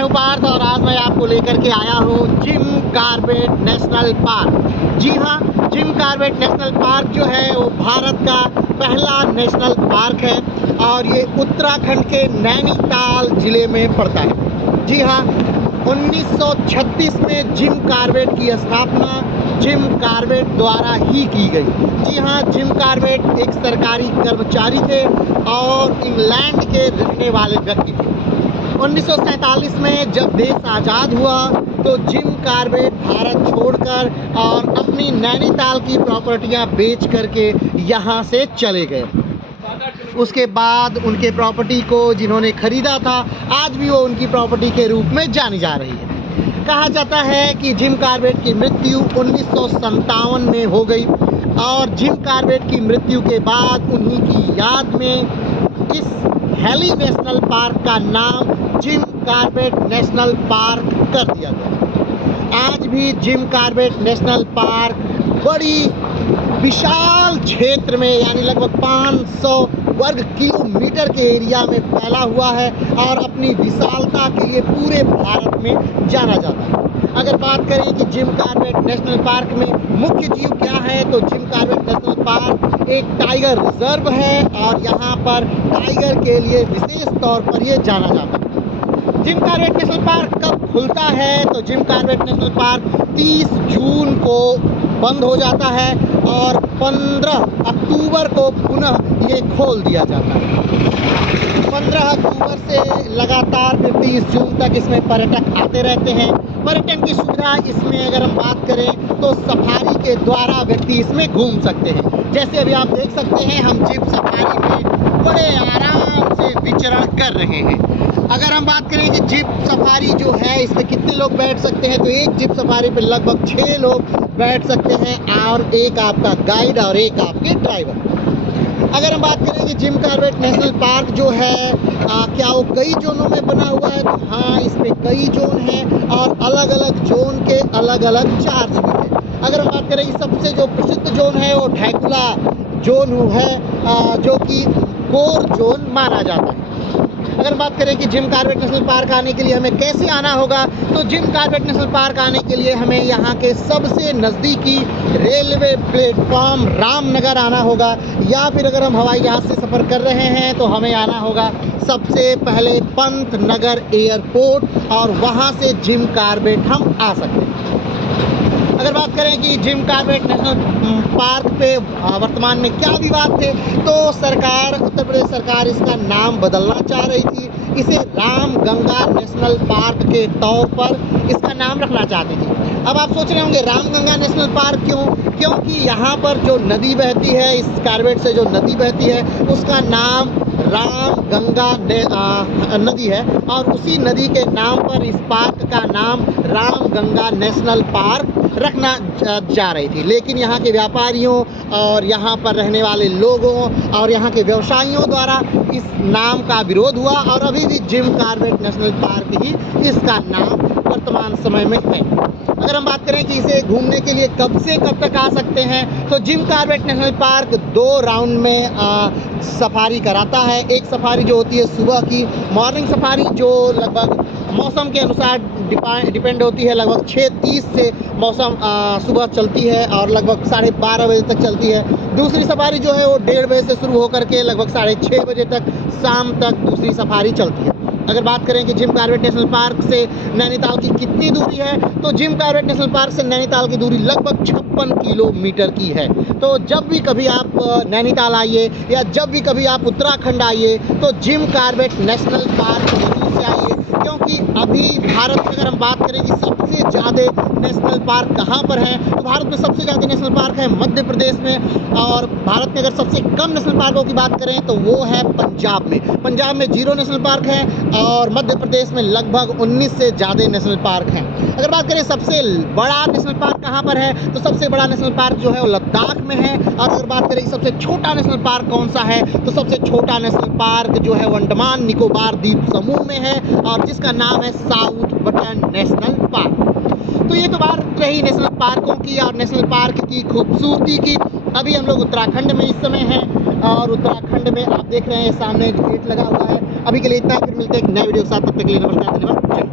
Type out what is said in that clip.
मैं हूं पार्थ और आज मैं आपको लेकर के आया हूं जिम कॉर्बेट नेशनल पार्क। जी हां, जिम कॉर्बेट नेशनल पार्क जो है वो भारत का पहला नेशनल पार्क है और ये उत्तराखंड के नैनीताल ज़िले में पड़ता है। जी हां, 1936 में जिम कॉर्बेट की स्थापना जिम कॉर्बेट द्वारा ही की गई। जी हाँ, जिम कॉर्बेट एक सरकारी कर्मचारी थे और इंग्लैंड के रहने वाले व्यक्ति थे। 1947 में जब देश आज़ाद हुआ तो जिम कॉर्बेट भारत छोड़कर और अपनी नैनीताल की प्रॉपर्टियां बेच करके यहाँ से चले गए। उसके बाद उनके प्रॉपर्टी को जिन्होंने खरीदा था आज भी वो उनकी प्रॉपर्टी के रूप में जानी जा रही है। कहा जाता है कि जिम कॉर्बेट की मृत्यु 1957 में हो गई और जिम कॉर्बेट की मृत्यु के बाद उन्हीं की याद में इस हेली नेशनल पार्क का नाम जिम कॉर्बेट नेशनल पार्क कर दिया गया। आज भी जिम कॉर्बेट नेशनल पार्क बड़ी विशाल क्षेत्र में यानी लगभग 500 वर्ग किलोमीटर के एरिया में फैला हुआ है और अपनी विशालता के लिए पूरे भारत में जाना जाता है। अगर बात करें कि जिम कॉर्बेट नेशनल पार्क में मुख्य जीव क्या है तो जिम कॉर्बेट नेशनल पार्क एक टाइगर रिजर्व है और यहाँ पर टाइगर के लिए विशेष तौर पर ये जाना जाता है। जिम कॉर्बेट नेशनल पार्क कब खुलता है तो जिम कॉर्बेट नेशनल पार्क 30 जून को बंद हो जाता है और 15 अक्टूबर को पुनः ये खोल दिया जाता है। 15 अक्टूबर से लगातार फिर 30 जून तक इसमें पर्यटक आते रहते हैं। पर्यटन की सुविधा इसमें अगर हम बात करें तो सफारी के द्वारा व्यक्ति इसमें घूम सकते हैं। जैसे अभी आप देख सकते हैं हम जिप सफारी में बड़े आराम से विचरण कर रहे हैं। अगर हम बात करें कि जिप सफारी जो है इसमें कितने लोग बैठ सकते हैं तो एक जिप सफारी पर लगभग 6 लोग बैठ सकते हैं और एक आपका गाइड और एक आपके ड्राइवर। अगर हम बात करें कि जिम कॉर्बेट नेशनल पार्क जो है क्या वो कई जोनों में बना हुआ है तो हाँ, इसमें कई जोन हैं और अलग अलग जोन के अलग अलग चार्ज भी हैं। अगर हम बात करें कि सबसे जो प्रसिद्ध जोन है वो ढैकुला जोन है जो कि कोर जोन माना जाता है। अगर बात करें कि जिम कॉर्बेट नेशनल पार्क आने के लिए हमें कैसे आना होगा तो जिम कॉर्बेट नेशनल पार्क आने के लिए हमें यहाँ के सबसे नज़दीकी रेलवे प्लेटफॉर्म रामनगर आना होगा या फिर अगर हम हवाई जहाज़ से सफ़र कर रहे हैं तो हमें आना होगा सबसे पहले पंतनगर एयरपोर्ट और वहाँ से जिम कॉर्बेट हम आ सकते हैं। अगर बात करें कि जिम कॉर्बेट नेशनल पार्क पे वर्तमान में क्या विवाद थे तो सरकार उत्तर प्रदेश सरकार इसका नाम बदलना चाह रही थी। इसे राम गंगा नेशनल पार्क के तौर पर इसका नाम रखना चाहती थी। अब आप सोच रहे होंगे राम गंगा नेशनल पार्क क्यों? क्योंकि यहाँ पर जो नदी बहती है इस कॉर्बेट से जो नदी बहती है उसका नाम राम गंगा नदी है और उसी नदी के नाम पर इस पार्क का नाम राम गंगा नेशनल पार्क रखना जा रही थी। लेकिन यहाँ के व्यापारियों और यहाँ पर रहने वाले लोगों और यहाँ के व्यवसायियों द्वारा इस नाम का विरोध हुआ और अभी भी जिम कॉर्बेट नेशनल पार्क ही इसका नाम वर्तमान समय में है। अगर हम बात करें कि इसे घूमने के लिए कब से कब तक आ सकते हैं तो Jim Corbett national park 2 round में सफारी कराता है। एक सफारी जो होती है सुबह की मॉर्निंग सफारी जो लगभग मौसम के अनुसार डिपेंड होती है, लगभग 6:30 से मौसम सुबह चलती है और लगभग 12:30 बजे तक चलती है। दूसरी सफारी जो है वो 1:30 बजे से शुरू होकर के लगभग 6:30 बजे तक शाम तक दूसरी सफारी चलती है। अगर बात करें कि जिम कॉर्बेट नेशनल पार्क से नैनीताल की कितनी दूरी है तो जिम कॉर्बेट नेशनल पार्क से नैनीताल की दूरी लगभग 56 किलोमीटर की है। तो जब भी कभी आप नैनीताल आइए या जब भी कभी आप उत्तराखंड आइए तो जिम कॉर्बेट नेशनल पार्क जरूर से आइए क्योंकि अभी भारत में अगर हम बात करें कि सबसे ज़्यादा नेशनल पार्क कहाँ पर हैं तो भारत में सबसे ज़्यादा नेशनल पार्क है मध्य प्रदेश में और भारत में अगर सबसे कम नेशनल पार्कों की बात करें तो वो है पंजाब में। पंजाब में 0 नेशनल पार्क है और मध्य प्रदेश में लगभग 19 से ज़्यादा नेशनल पार्क हैं। अगर बात करें सबसे बड़ा नेशनल पार्क कहाँ पर है तो सबसे बड़ा नेशनल पार्क जो है वो लद्दाख में है। और अगर बात करें कि सबसे छोटा नेशनल पार्क कौन सा है तो सबसे छोटा नेशनल पार्क जो है वो अंडमान निकोबार द्वीप समूह में है और जिसका नाम है साउथ बटन नेशनल पार्क। तो ये तो बात रही नेशनल पार्कों की और नेशनल पार्क की खूबसूरती की। अभी हम लोग उत्तराखंड में इस समय हैं और उत्तराखंड में आप देख रहे हैं सामने गेट लगा हुआ है। अभी के लिए इतना, फिर मिलते हैं एक नए वीडियो के साथ, तब तक के लिए नमस्कार, धन्यवाद।